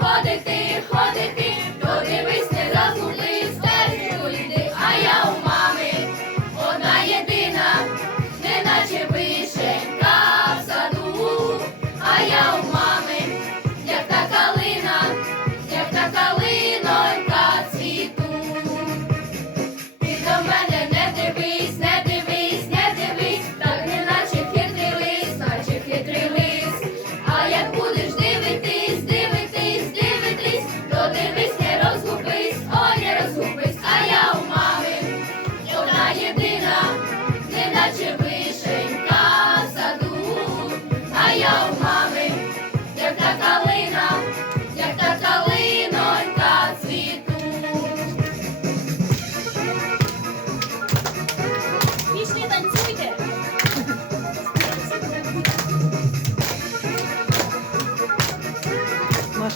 ходити, ходити, подивись, не розумний.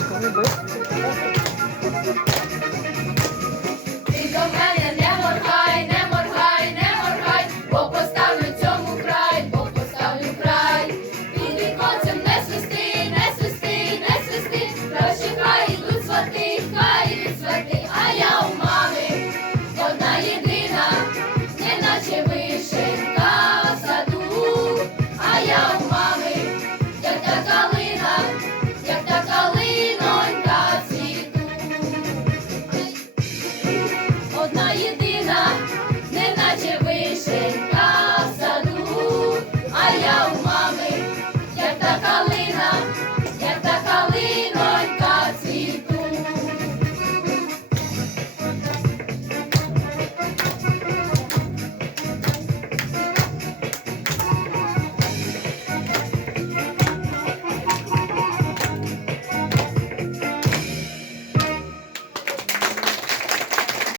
başka bir bak.